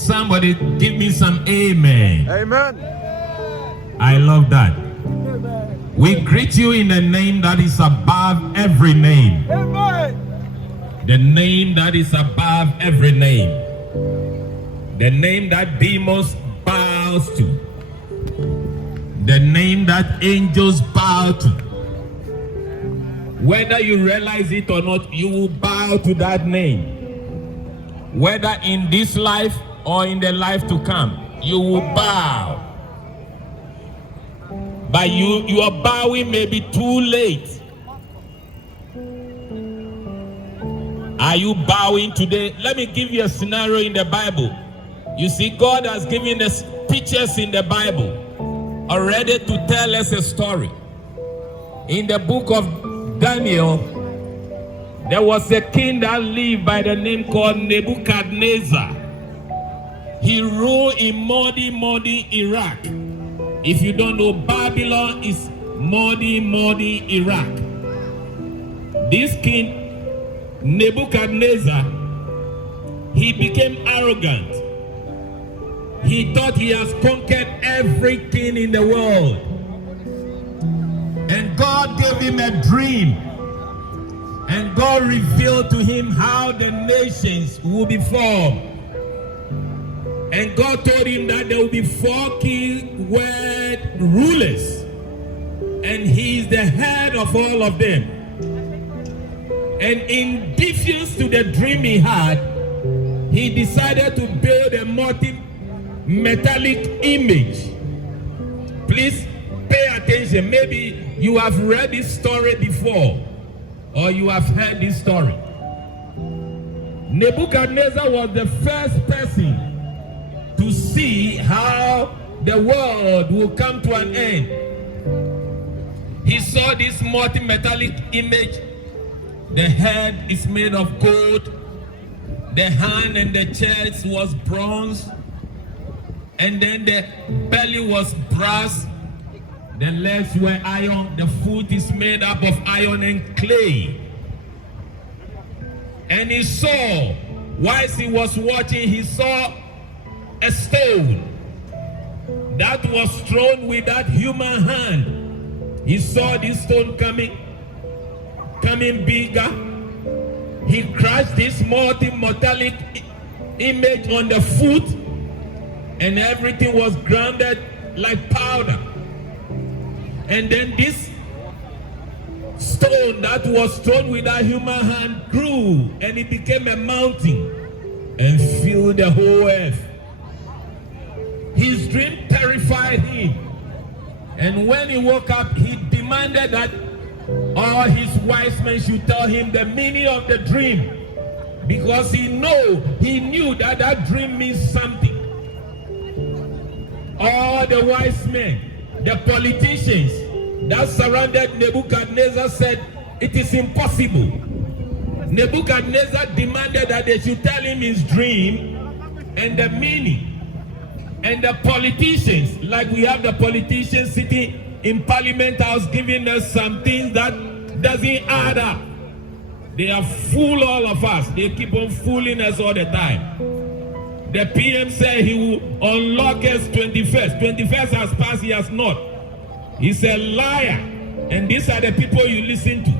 Somebody give me some amen. Amen. I love that. We greet you in the name that is above every name. Amen. The name that is above every name. The name that demons bows to. The name that angels bow to. Whether you realize it or not, you will bow to that name. Whether in this life or in the life to come, you will bow. But your bowing may be too late. Are you bowing today? Let me give you a scenario in the Bible. You see, God has given us pictures in the Bible already to tell us a story. In the book of Daniel, there was a king that lived by the name called Nebuchadnezzar. He ruled in modern Iraq. If you don't know, Babylon is modern Iraq. This king, Nebuchadnezzar, he became arrogant. He thought he has conquered everything in the world. And God gave him a dream. And God revealed to him how the nations will be formed. And God told him that there will be 4 keyword rulers. And he is the head of all of them. And in defiance to the dream he had, he decided to build a multi-metallic image. Please pay attention. Maybe you have read this story before, or you have heard this story. Nebuchadnezzar was the first person to see how the world will come to an end. He saw this multi-metallic image. The head is made of gold. The hand and the chest was bronze. And then the belly was brass. The legs were iron. The foot is made up of iron and clay. And he saw, whilst he was watching, he saw a stone that was thrown with that human hand. He saw this stone coming bigger. He crushed this multi-metallic image on the foot, and everything was grounded like powder. And then this stone that was thrown with that human hand grew, and it became a mountain and filled the whole earth. His dream terrified him. And when he woke up, he demanded that all his wise men should tell him the meaning of the dream. Because he knew that that dream means something. All the wise men, the politicians that surrounded Nebuchadnezzar said, it is impossible. Nebuchadnezzar demanded that they should tell him his dream and the meaning. And the politicians, like we have the politicians sitting in Parliament House giving us some things that doesn't add up. They have fooled all of us. They keep on fooling us all the time. The PM said he will unlock us 21st. 21st has passed, he has not. He's a liar. And these are the people you listen to.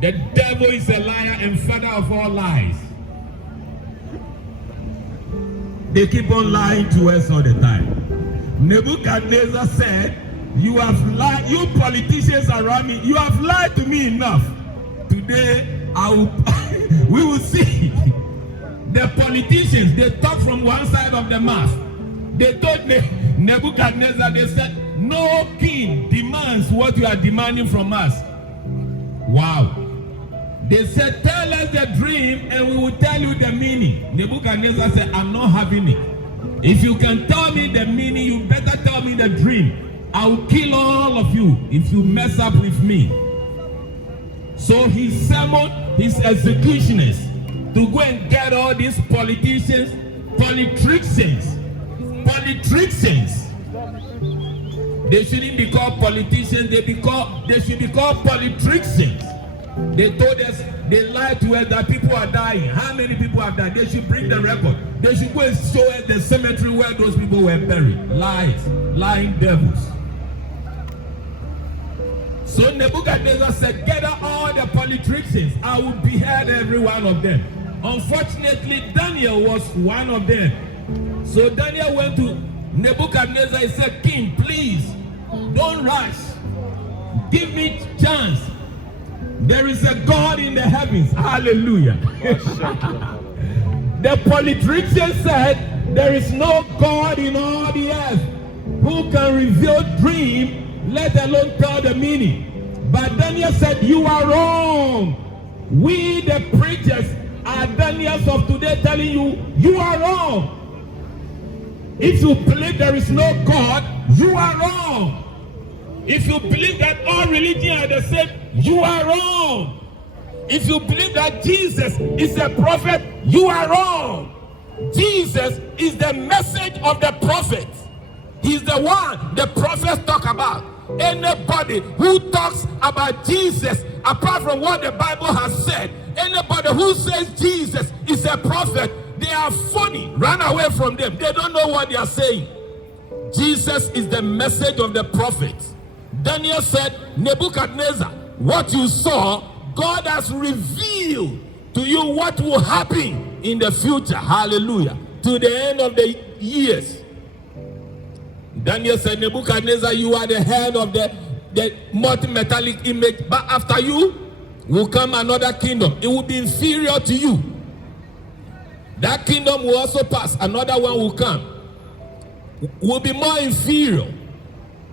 The devil is a liar and father of all lies. They keep on lying to us all the time. Nebuchadnezzar said, you have lied, you politicians around me, you have lied to me enough. Today, we will see. The politicians, they talk from one side of the mouth. They told Nebuchadnezzar, they said, no king demands what you are demanding from us. Wow. They said, tell us the dream and we will tell you the meaning. Nebuchadnezzar said, I'm not having it. If you can tell me the meaning, you better tell me the dream. I will kill all of you if you mess up with me. So he summoned his executioners to go and get all these politicians, politicians. They shouldn't be called politicians, they should be called politicians. They told us, they lied to us that people are dying. How many people have died? They should bring the record. They should go and show us the cemetery where those people were buried. Lies, lying devils. So Nebuchadnezzar said, gather all the politicians. I will behead every one of them. Unfortunately, Daniel was one of them. So Daniel went to Nebuchadnezzar and said, King, please, don't rush. Give me chance. There is a God in the heavens. Hallelujah. The politician said, there is no God in all the earth who can reveal dream, let alone tell the meaning. But Daniel said, you are wrong. We, the preachers, are Daniels of today telling you, you are wrong. If you believe there is no God, you are wrong. If you believe that all religions are the same, you are wrong. If you believe that Jesus is a prophet, you are wrong. Jesus is the message of the prophet. He's the one the prophets talk about. Anybody who talks about Jesus apart from what the Bible has said, anybody who says Jesus is a prophet, they are funny. Run away from them. They don't know what they are saying. Jesus is the message of the prophet. Daniel said, Nebuchadnezzar, what you saw, God has revealed to you what will happen in the future. Hallelujah. To the end of the years. Daniel said, Nebuchadnezzar, you are the head of the multi-metallic image, but after you will come another kingdom. It will be inferior to you. That kingdom will also pass. Another one will come. Will be more inferior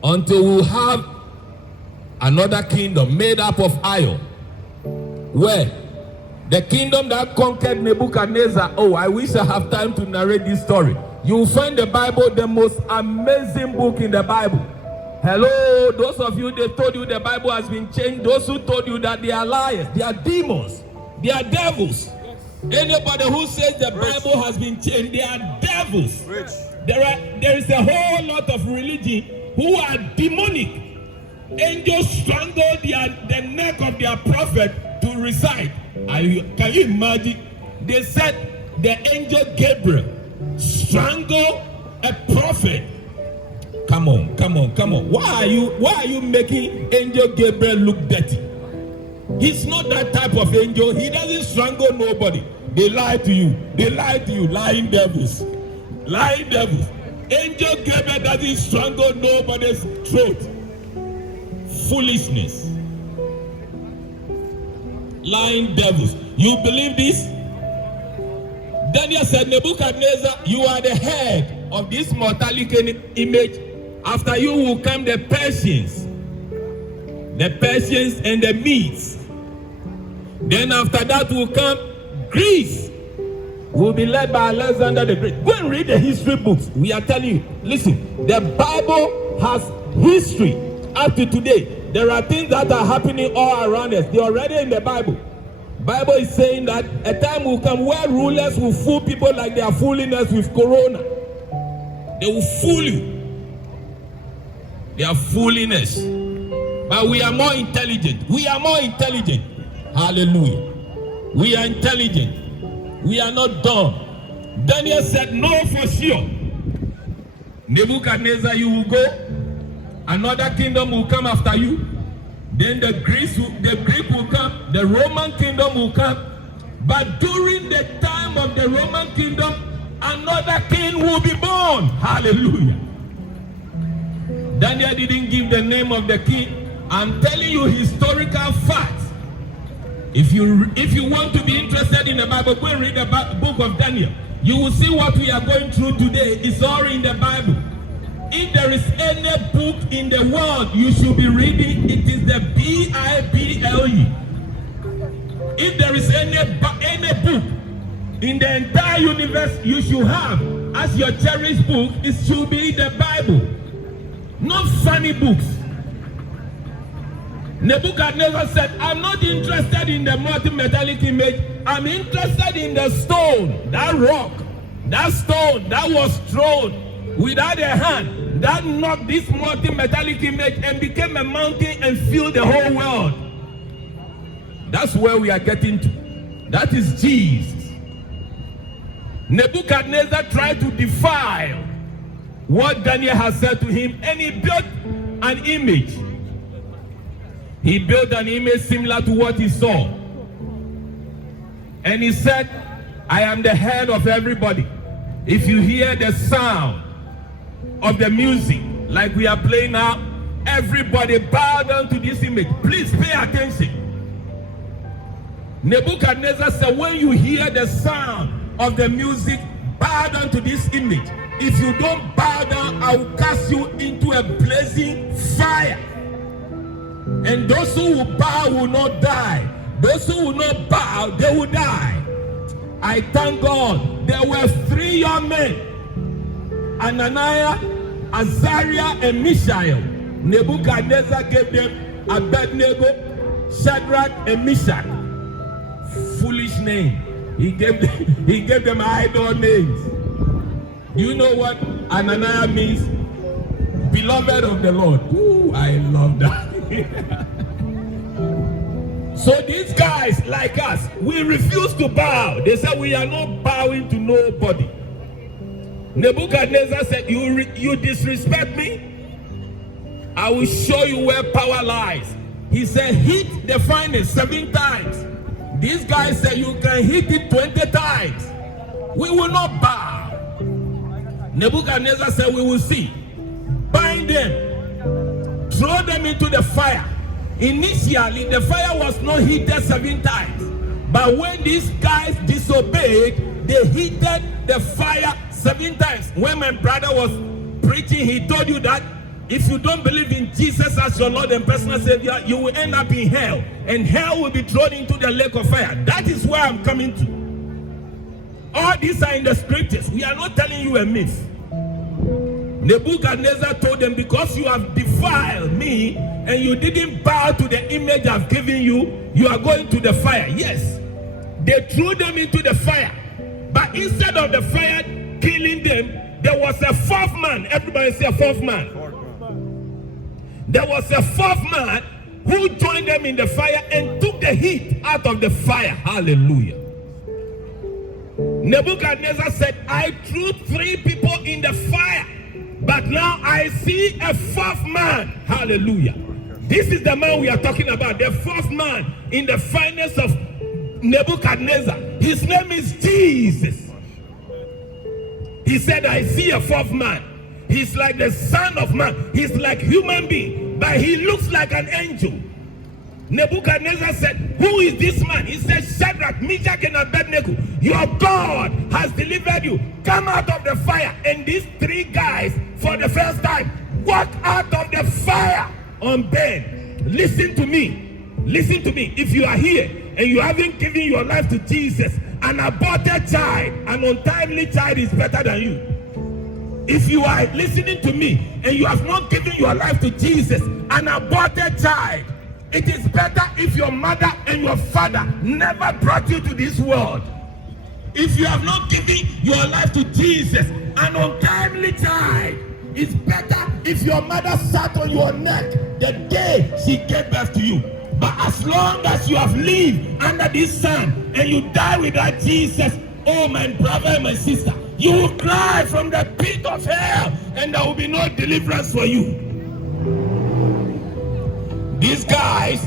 until we will have another kingdom made up of iron. Where? The kingdom that conquered Nebuchadnezzar. Oh, I wish I have time to narrate this story. You will find the Bible the most amazing book in the Bible. Hello, those of you, they told you the Bible has been changed. Those who told you that they are liars, they are demons, they are devils. Anybody who says the Bible has been changed, they are devils. There is a whole lot of religion who are demonic. Angels strangle the neck of their prophet to recite. Can you imagine? They said the angel Gabriel strangle a prophet. Come on. Why are you making angel Gabriel look dirty? He's not that type of angel. He doesn't strangle nobody. They lie to you. Lying devils. Angel Gabriel doesn't strangle nobody's throat. Foolishness. Lying devils. You believe this? Daniel said, Nebuchadnezzar, you are the head of this metallic image. After you will come the Persians and the Medes. Then after that will come Greece. Will be led by Alexander the Great. Go and read the history books. We are telling you, listen, the Bible has history up to today. There are things that are happening all around us. They're already in the Bible. Bible is saying that a time will come where rulers will fool people like they are fooling us with corona. They will fool you. They are fooling us. But we are more intelligent. Hallelujah. We are intelligent. We are not dumb. Daniel said, no, for sure. Nebuchadnezzar, you will go. Another kingdom will come after you. Then the Greek will come. The Roman kingdom will come. But during the time of the Roman kingdom, another king will be born. Hallelujah. Daniel didn't give the name of the king. I'm telling you historical facts. If you want to be interested in the Bible, go and read the book of Daniel. You will see what we are going through today. It's all in the Bible. If there is any book in the world you should be reading, it is the Bible. If there is any book in the entire universe you should have as your cherished book, it should be the Bible. Not funny books. Nebuchadnezzar said, I'm not interested in the multi-metallic image. I'm interested in the stone, that rock, that stone that was thrown without a hand, that knocked this multi-metallic image and became a mountain and filled the whole world. That's where we are getting to. That is Jesus. Nebuchadnezzar tried to defile what Daniel has said to him, and he built an image. He built an image similar to what he saw. And he said, I am the head of everybody. If you hear the sound of the music, like we are playing now, everybody bow down to this image. Please pay attention. Nebuchadnezzar said, when you hear the sound of the music, bow down to this image. If you don't bow down, I will cast you into a blazing fire. And those who will bow will not die. Those who will not bow, they will die. I thank God there were 3 young men, Ananiah, Azariah, and Mishael. Nebuchadnezzar gave them Abednego, Shadrach, and Meshach. Foolish name. He gave them idol names. You know what Ananiah means? Beloved of the Lord. Ooh, I love that. So these guys, like us, we refuse to bow. They said we are not bowing to nobody. Nebuchadnezzar said, you disrespect me? I will show you where power lies. He said, hit the furnace 7 times. These guys said, you can hit it 20 times. We will not bow. Nebuchadnezzar said, we will see. Bind them. Throw them into the fire. Initially, the fire was not heated 7 times. But when these guys disobeyed, they heated the fire 7 times. When my brother was preaching, he told you that if you don't believe in Jesus as your Lord and personal Savior, you will end up in hell. And hell will be thrown into the lake of fire. That is where I'm coming to. All these are in the scriptures. We are not telling you a myth. Nebuchadnezzar told them, because you have defiled me and you didn't bow to the image I've given you, you are going to the fire. Yes, they threw them into the fire. But instead of the fire killing them, there was a 4th man. Everybody say a 4th man. There was a 4th man who joined them in the fire and took the heat out of the fire. Hallelujah. Nebuchadnezzar said, I threw 3 people in the fire, but now I see a 4th man. Hallelujah. This is the man we are talking about, the 4th man in the finest of Nebuchadnezzar. His name is Jesus. He said, I see a 4th man. He's like the Son of Man. He's like human being, but he looks like an angel. Nebuchadnezzar said, who is this man? He said, Shadrach, Meshach, and Abednego, your God has delivered you. Come out of the fire. And these 3 guys, for the first time, walk out of the fire unburned. Listen to me. Listen to me. If you are here and you haven't given your life to Jesus, an aborted child, an untimely child is better than you. If you are listening to me and you have not given your life to Jesus, an aborted child, it is better if your mother and your father never brought you to this world. If you have not given your life to Jesus, an untimely child, it's better if your mother sat on your neck the day she gave birth to you. But as long as you have lived under this sun and you die without Jesus, oh my brother and my sister, you will cry from the pit of hell and there will be no deliverance for you. These guys,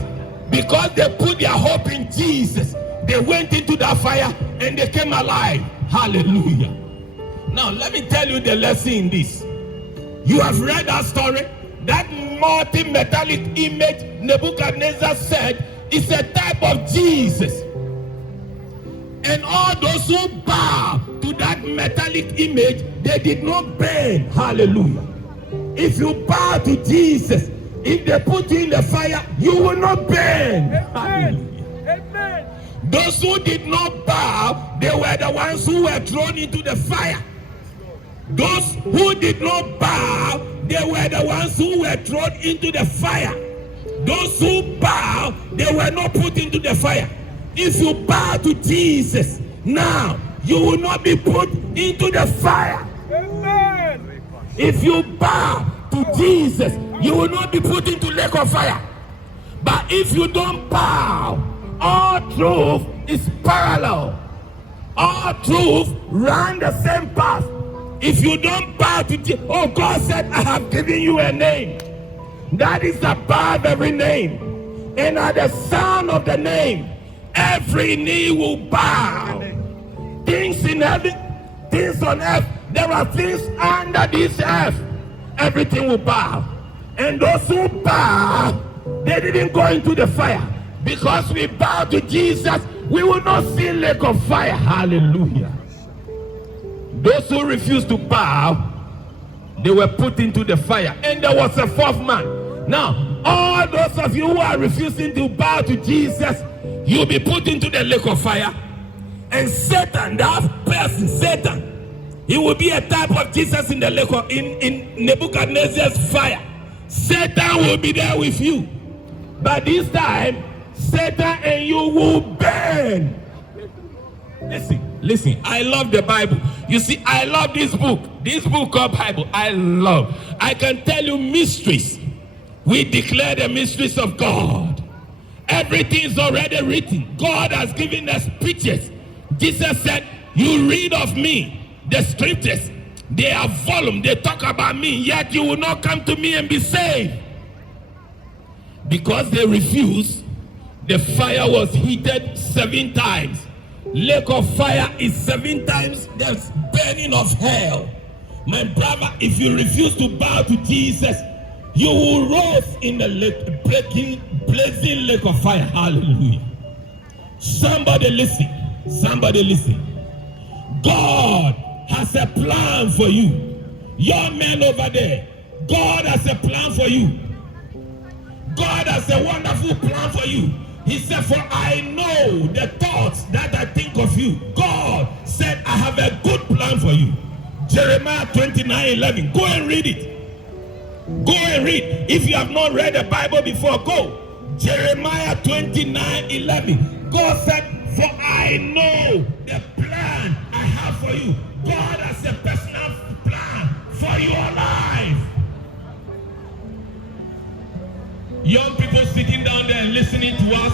because they put their hope in Jesus, they went into that fire and they came alive. Hallelujah. Now let me tell you the lesson in this. You have read that story. That multi-metallic image Nebuchadnezzar said is a type of Jesus. And all those who bow to that metallic image, they did not burn. Hallelujah. If you bow to Jesus, if they put you in the fire, you will not burn. Amen. Amen. Those who did not bow, they were the ones who were thrown into the fire. Those who did not bow, they were the ones who were thrown into the fire. Those who bow, they were not put into the fire. If you bow to Jesus, now you will not be put into the fire. Amen. If you bow to Jesus, you will not be put into lake of fire. But if you don't bow all truth is parallel. All truth run the same path. If you don't bow to Jesus, oh, God said, I have given you a name that is above every name. And at the sound of the name, every knee will bow. Things in heaven, things on earth, there are things under this earth. Everything will bow. And those who bow, they didn't go into the fire. Because we bow to Jesus, we will not see lake of fire. Hallelujah. Those who refused to bow, they were put into the fire. And there was a fourth man. Now, all those of you who are refusing to bow to Jesus, you'll be put into the lake of fire. And Satan, that person, Satan, he will be a type of Jesus in the lake of, in Nebuchadnezzar's fire. Satan will be there with you. But this time, Satan and you will burn. Listen, I love the Bible. You see, I love this book called Bible. I love. I can tell you mysteries. We declare the mysteries of God. Everything is already written. God has given us pictures. Jesus said, you read of me, the scriptures. They are volume. They talk about me, yet you will not come to me and be saved. Because they refused, the fire was heated 7 times. Lake of fire is 7 times the burning of hell. My brother, if you refuse to bow to Jesus, you will rise in the lake, blazing lake of fire. Hallelujah. Somebody listen. Somebody listen. God has a plan for you. Young man over there, God has a plan for you. God has a wonderful plan for you. He said, for I know the thoughts that I think of you. God said, I have a good plan for you. Jeremiah 29:11. Go and read it. Go and read. If you have not read the Bible before, go. Jeremiah 29:11. God said, for I know the plan I have for you. God has a personal plan for your life. Young people sitting down there and listening to us.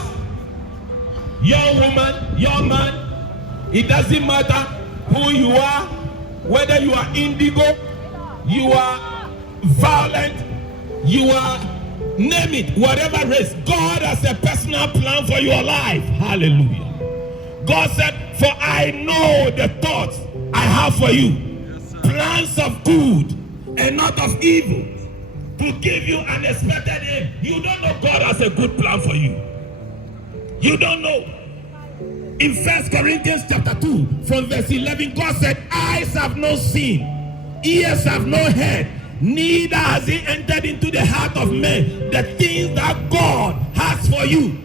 Young woman, young man, it doesn't matter who you are, whether you are indigo, you are violent, you are, name it, whatever race. God has a personal plan for your life. Hallelujah. God said, for I know the thoughts I have for you, plans of good and not of evil, to give you an expected end. You don't know God has a good plan for you. You don't know. In 1 Corinthians chapter 2, from verse 11, God said, eyes have not seen, ears have not heard, neither has it entered into the heart of man the things that God has for you.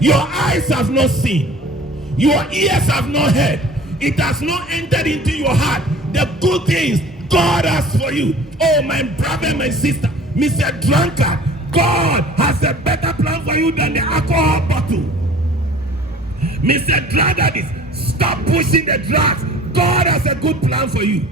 Your eyes have not seen, your ears have not heard, it has not entered into your heart the good things God has for you. Oh, my brother, my sister, Mr. Drunkard, God has a better plan for you than the alcohol bottle. Mr. Drug addict, stop pushing the drugs. God has a good plan for you.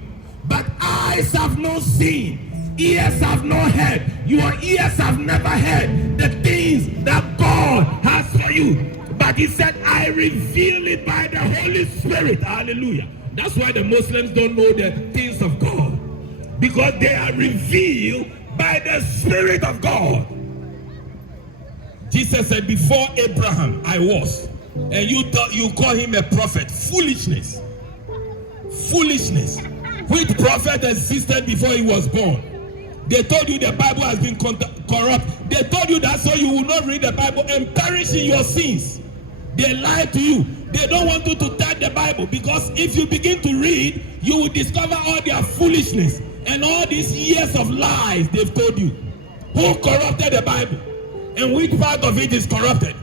But eyes have not seen, ears have not heard, your ears have never heard the things that God has for you. But he said, I reveal it by the Holy Spirit. Hallelujah. That's why the Muslims don't know the things of God. Because they are revealed by the Spirit of God. Jesus said, before Abraham I was. And you call him a prophet. Foolishness. Foolishness. Which prophet existed before he was born? They told you the Bible has been corrupt. They told you that so you will not read the Bible and perish in your sins. They lied to you. They don't want you to touch the Bible, because if you begin to read, you will discover all their foolishness and all these years of lies they've told you. Who corrupted the Bible? And which part of it is corrupted?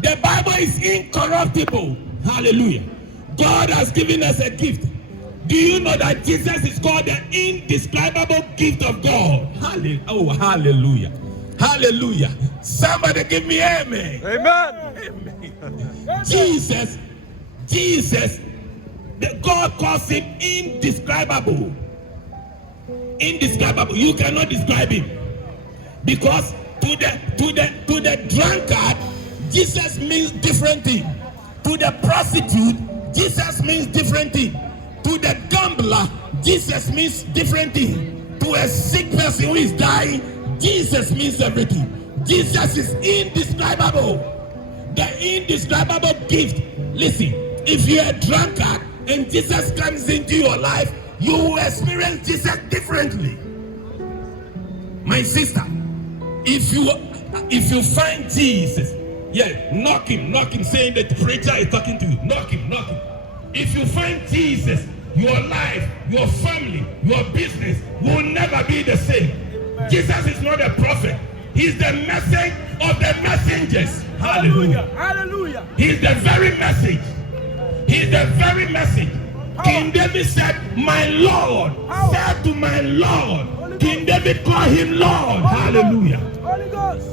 The Bible is incorruptible. Hallelujah. God has given us a gift. Do you know that Jesus is called the indescribable gift of God? Oh, hallelujah. Hallelujah. Somebody give me amen. Amen. Amen. Jesus, God calls him indescribable. Indescribable. You cannot describe him. Because to the drunkard, Jesus means different thing. To the prostitute, Jesus means different thing. To the gambler, Jesus means different thing. To a sick person who is dying, Jesus means everything. Jesus is indescribable. The indescribable gift. Listen, if you're a drunkard and Jesus comes into your life, you will experience Jesus differently. My sister, if you find Jesus, knock him, saying that the preacher is talking to you. Knock him. If you find Jesus, your life, your family, your business will never be the same. Jesus is not a prophet. He's the message of the messengers. Hallelujah. Hallelujah. He's the very message. He's the very message. King David said, my Lord said to my Lord. King David called him Lord. Hallelujah. Holy Ghost.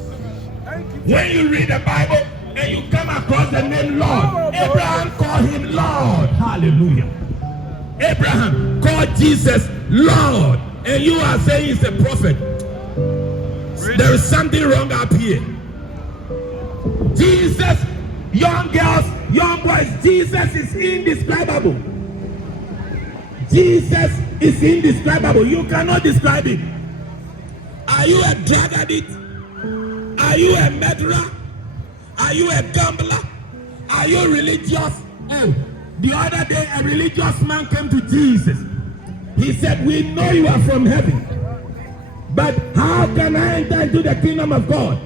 Thank you. When you read the Bible and you come across the name Lord, Abraham called him Lord. Hallelujah. Abraham called Jesus Lord. And you are saying he's a prophet. There is something wrong up here. Jesus, young girls, young boys, Jesus is indescribable. Jesus is indescribable. You cannot describe him. Are you a drug addict? Are you a murderer? Are you a gambler? Are you religious? Oh, the other day a religious man came to Jesus. He said, we know you are from heaven, but how can I enter into the kingdom of God?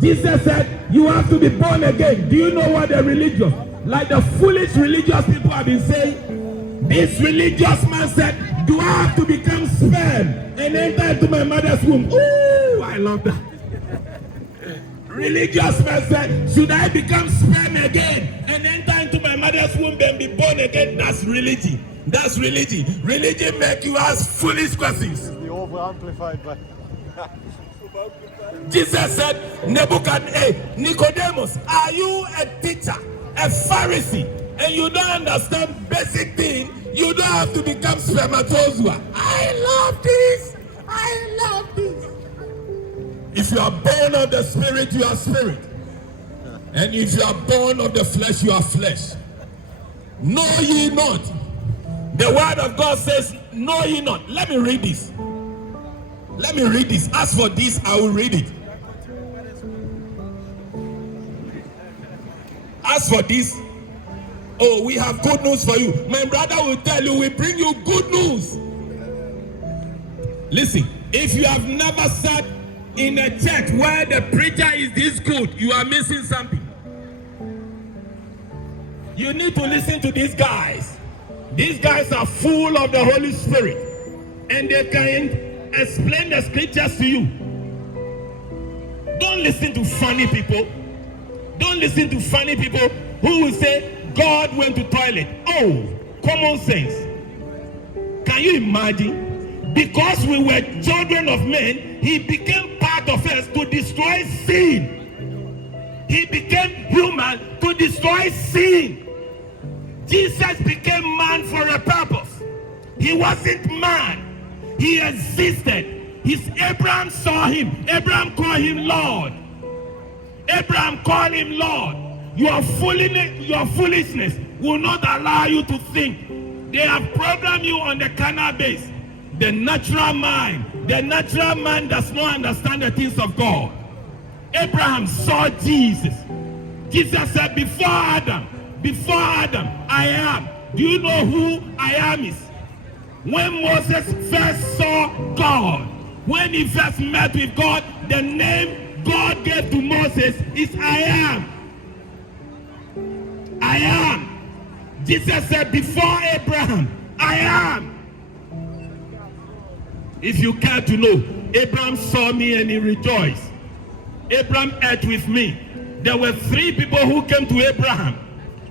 Jesus said, you have to be born again. Do you know what the religious, like the foolish religious people have been saying? This religious man said, do I have to become sperm and enter into my mother's womb? Ooh, I love that. Religious man said, should I become sperm again and enter into my mother's womb and be born again? That's religion. That's religion. Religion makes you ask foolish questions. The over-amplified by... Jesus said, Nicodemus, are you a teacher, a Pharisee, and you don't understand basic things? You don't have to become spermatozoa. I love this. If you are born of the Spirit, you are spirit. And if you are born of the flesh, you are flesh. Know ye not. The word of God says, know ye not. Let me read this. As for this, I will read it. As for this, oh, we have good news for you. My brother will tell you, we bring you good news. Listen, if you have never sat in a church where the preacher is this good, you are missing something. You need to listen to these guys. These guys are full of the Holy Spirit, and they can explain the scriptures to you. Don't listen to funny people. Don't listen to funny people who will say God went to toilet. Oh, common sense. Can you imagine? Because we were children of men, he became part of us to destroy sin. He became human to destroy sin. Jesus became man for a purpose. He wasn't man. He existed. Abraham saw him. Abraham called him Lord. Abraham called him Lord. Your foolishness will not allow you to think. They have programmed you on the carnal base. The natural man does not understand the things of God. Abraham saw Jesus. Jesus said, before Adam, I am. Do you know who I am is? When Moses first saw God, when he first met with God, the name God gave to Moses is I am. I am. Jesus said, before Abraham, I am. If you care to know, Abraham saw me and he rejoiced. Abraham ate with me. There were 3 people who came to Abraham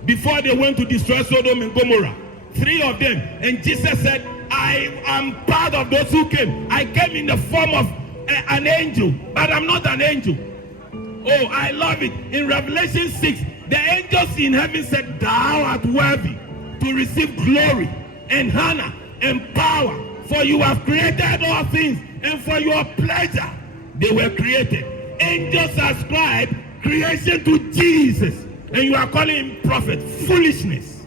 before they went to destroy Sodom and Gomorrah. 3 of them. And Jesus said, I am part of those who came. I came in the form of an angel, but I'm not an angel. Oh, I love it. In Revelation 6, the angels in heaven said, thou art worthy to receive glory and honor and power, for you have created all things, and for your pleasure they were created. Angels ascribe creation to Jesus, and you are calling him prophet. Foolishness.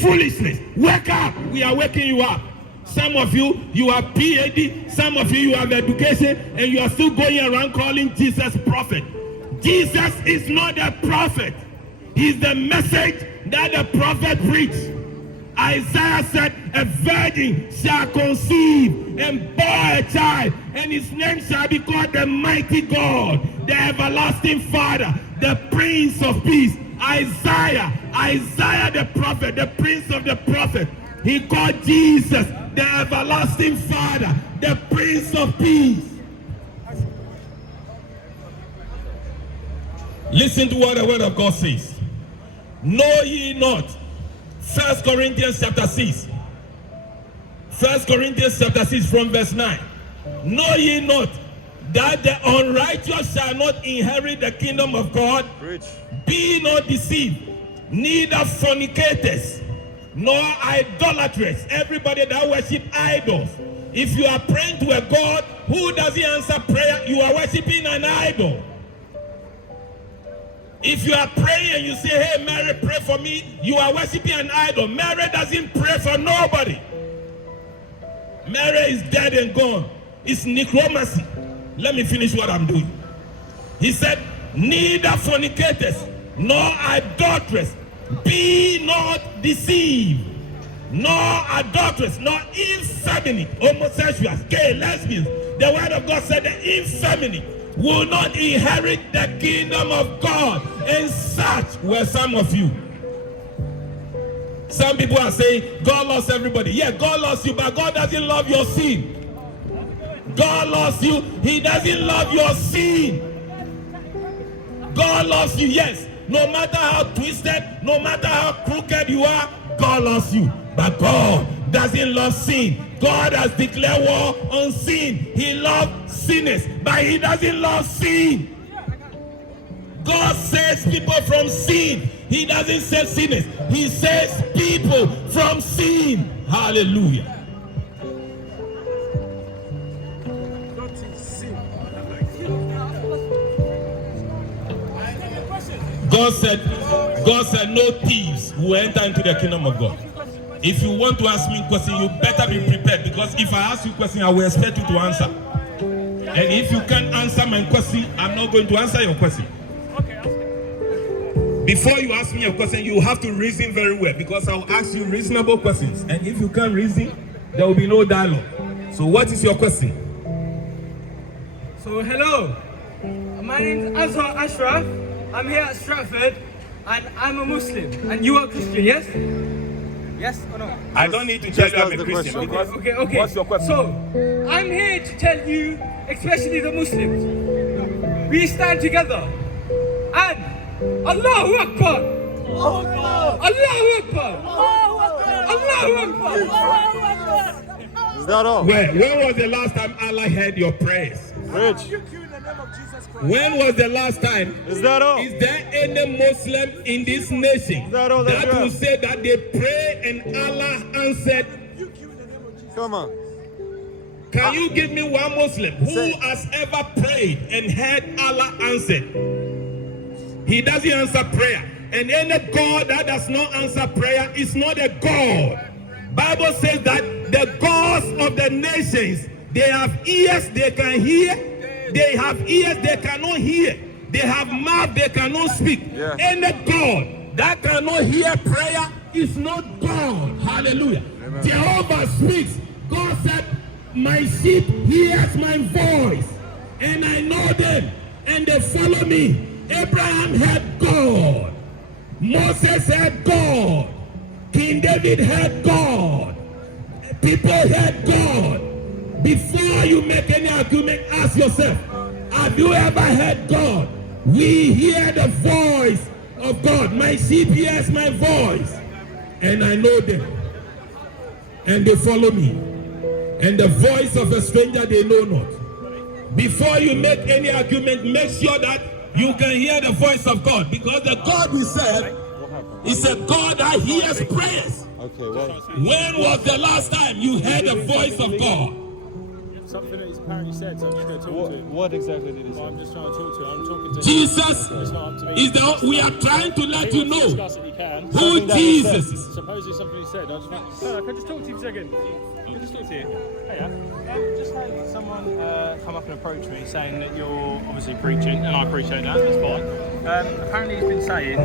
Foolishness. Wake up. We are waking you up. Some of you, you are PhD. Some of you, you have education, and you are still going around calling Jesus prophet. Jesus is not a prophet. He's the message that the prophet preached. Isaiah said, a virgin shall conceive and bear a child, and his name shall be called the mighty God, the everlasting Father, the Prince of Peace. Isaiah the prophet, the Prince of the prophet, he called Jesus the everlasting Father, the Prince of Peace. Listen to what the word of God says. Know ye not, 1 Corinthians chapter 6. 1 Corinthians chapter 6 from verse 9. Know ye not that the unrighteous shall not inherit the kingdom of God? Preach. Be not deceived, neither fornicators, nor idolaters. Everybody that worship idols. If you are praying to a God who doesn't answer prayer, you are worshiping an idol. If you are praying and you say, hey, Mary, pray for me, you are worshiping an idol. Mary doesn't pray for nobody. Mary is dead and gone. It's necromancy. Let me finish what I'm doing. He said, neither fornicators, nor idolaters, be not deceived, nor adulterers, nor effeminate, homosexuals, gay, lesbians. The word of God said the effeminate will not inherit the kingdom of God. And such were some of you. Some people are saying God loves everybody. Yeah, God loves you, but God doesn't love your sin. God loves you. He doesn't love your sin. God loves you, yes. No matter how twisted, no matter how crooked you are, God loves you. But God doesn't love sin. God has declared war on sin. He loves sinners, but he doesn't love sin. God saves people from sin. He doesn't save sinners. He saves people from sin. Hallelujah. God said no thieves will enter into the kingdom of God. If you want to ask me a question, you better be prepared, because if I ask you a question, I will expect you to answer. And if you can't answer my question, I'm not going to answer your question. Before you ask me a question, you have to reason very well, because I'll ask you reasonable questions. And if you can't reason, there will be no dialogue. So what is your question? So hello, my name is Azhar Ashraf. I'm here at Stratford, and I'm a Muslim, and you are Christian, yes? Yes or no? I don't need to tell you I'm a Christian. Because Okay. What's your question? So, I'm here to tell you, especially the Muslims, we stand together, and Allahu Akbar! Allahu Akbar! Allahu Akbar! Is that all? When was the last time Allah heard your prayers? Preach. When was the last time? Is that all? Is there any Muslim in this nation that all that that you will have? say that they pray and Allah answered? Come on. Can you give me one Muslim who has ever prayed and heard Allah answered? He doesn't answer prayer. And any God that does not answer prayer is not a God. Bible says that the gods of the nations, they have ears they can hear. They have ears they cannot hear. They have mouth they cannot speak. Yeah. Any God that cannot hear prayer is not God. Hallelujah. Amen. Jehovah speaks. God said, my sheep hears my voice, and I know them, and they follow me. Abraham heard God. Moses heard God. King David heard God. People heard God. Before you make any argument, ask yourself, have you ever heard God? We hear the voice of God. My sheep hears my voice, and I know them, and they follow me. And the voice of a stranger they know not. Before you make any argument, make sure that you can hear the voice of God, because the God we serve is a God that hears prayers. Okay, well. When was the last time you heard the voice of God? something that he's apparently said, so I'm just going to talk to him. What exactly did he say? Well, I'm just trying to talk to him. I'm talking to him. Jesus It's not up to me. is the. We are trying to let If you he wants to know discuss it, he can. who Jesus is. Suppose it's something he said. I just want. No, can I just talk to you for a second? Can I just talk to you? Hey, just had someone come up and approach me saying that you're obviously preaching, and I appreciate that. That's fine. Apparently, he's been saying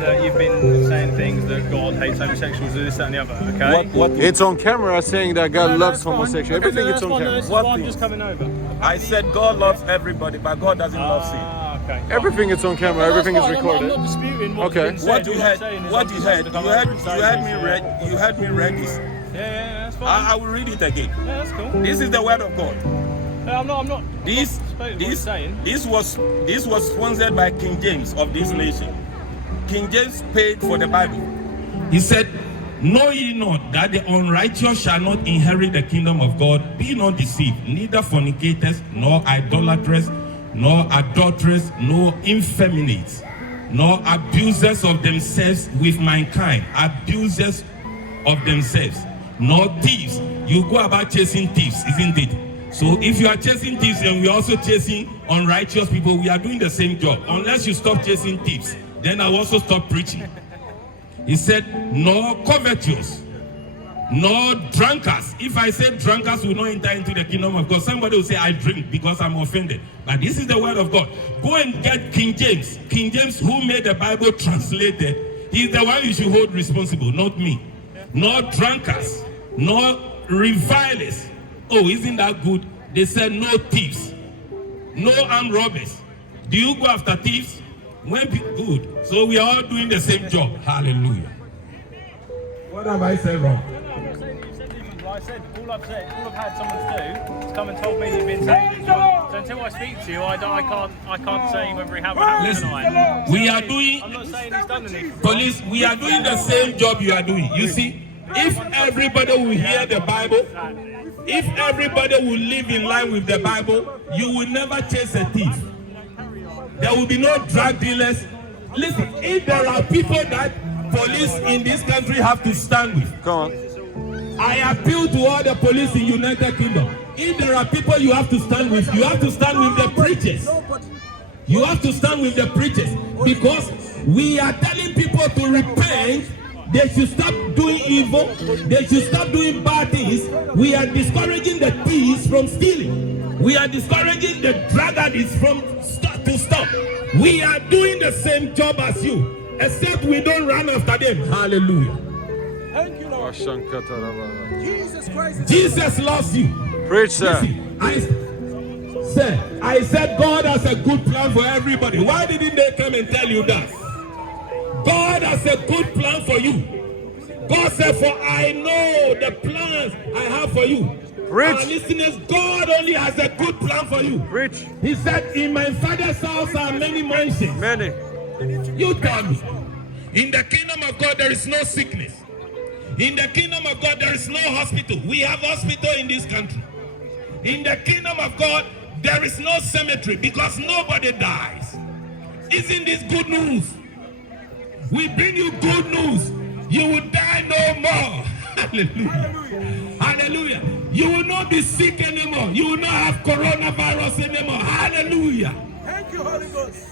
that you've been saying things that God hates homosexuals, and this, that, and the other. Okay. What? It's on camera saying that God No, loves that's fine. homosexuals. Okay, Everything no, is that's on fine. No, camera. this is What why I'm thing? just coming over. I said God loves everybody, but God doesn't love sin. Okay. Everything is on camera. No, that's Everything is fine. recorded. I'm not disputing what's Okay. been said. What you All I'm heard, saying is what I'm you just heard, going to come you over heard, and say you heard this, me yeah. read, you heard me read this. Yeah, that's fine. I will read it again. Yeah, that's cool. This is the word of God. I'm not. This, what you're saying. this was sponsored by King James of this nation. King James paid for the Bible. He said, "Know ye not that the unrighteous shall not inherit the kingdom of God? Be not deceived, neither fornicators, nor idolaters, nor adulterers, nor effeminates, nor abusers of themselves with mankind, abusers of themselves, nor thieves." You go about chasing thieves, isn't it? So if you are chasing thieves and we are also chasing unrighteous people, we are doing the same job. Unless you stop chasing thieves, then I'll also stop preaching. He said, "Nor covetous, nor drunkards." If I say drunkards will not enter into the kingdom of God, somebody will say I drink because I'm offended. But this is the word of God. Go and get King James. King James, who made the Bible translated, he's the one you should hold responsible, not me. Nor drunkards, nor revilers. Oh, isn't that good? They said no thieves, no armed robbers. Do you go after thieves? Good. So we are all doing the same job. Hallelujah. What have I said wrong? No, I'm not saying you said anything. Like I said, all I've had someone to do is come and told me that you've been saying things wrong. So until I speak to you, I can't say whether he has or hasn't Listen, tonight. we are doing, I'm not saying he's done anything. police, we are doing the same job you are doing. You see, if everybody will hear the Bible, if everybody will live in line with the Bible, you will never chase a thief. There will be no drug dealers. Listen, if there are people that police in this country have to stand with, Come on. I appeal to all the police in United Kingdom. If there are people you have to stand with, you have to stand with the preachers. You have to stand with the preachers, because we are telling people to repent. They should stop doing evil. They should stop doing bad things. We are discouraging the thieves from stealing. We are discouraging the drug addicts from to stop. We are doing the same job as you, except we don't run after them. Hallelujah. Thank you, Lord. Jesus Christ. Jesus loves you. Preach, sir. I said God has a good plan for everybody. Why didn't they come and tell you that? God has a good plan for you. God said, "For I know the plans I have for you." Preach. Our listeners, God only has a good plan for you. Preach. He said, "In my Father's house are many mansions." Many. You tell me. In the kingdom of God, there is no sickness. In the kingdom of God, there is no hospital. We have hospital in this country. In the kingdom of God, there is no cemetery, because nobody dies. Isn't this good news? We bring you good news. You will die no more. Hallelujah. Hallelujah. You will not be sick anymore. You will not have coronavirus anymore. Hallelujah. Thank you, Holy Ghost.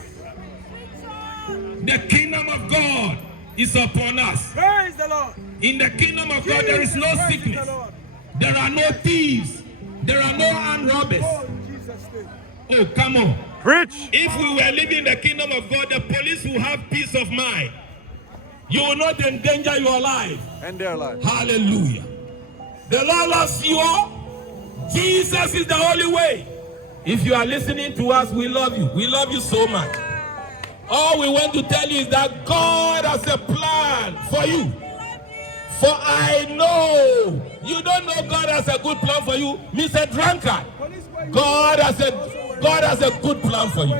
The kingdom of God is upon us. Praise the Lord. In the kingdom of God, there is no sickness. There are no thieves. There are no armed robbers. Oh, come on. Preach. If we were living in the kingdom of God, the police will have peace of mind. You will not endanger your life. And their life. Hallelujah. The Lord loves you all. Jesus is the only way. If you are listening to us, we love you. We love you so much. All we want to tell you is that God has a plan for you. For I know you don't know God has a good plan for you, Mr. Drunkard. God has a good plan for you.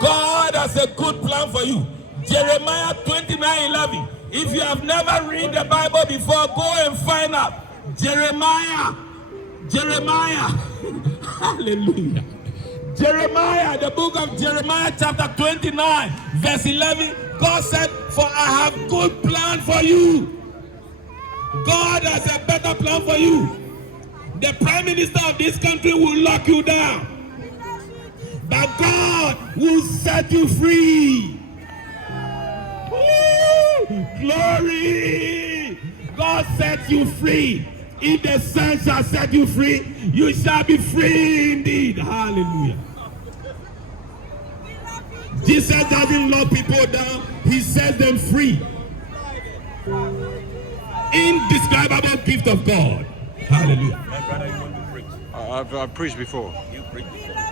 God has a good plan for you. Jeremiah 29:11. If you have never read the Bible before, go and find out. Jeremiah. Hallelujah. Jeremiah, the book of Jeremiah chapter 29, verse 11. God said, "For I have good plan for you." God has a better plan for you. The prime minister of this country will lock you down. But God will set you free. Woo! Glory! God sets you free. If the Son shall set you free, you shall be free indeed. Hallelujah. Jesus doesn't lock people down, he sets them free. Indescribable gift of God. Hallelujah. My brother, you want to preach? I've preached before. You preach before.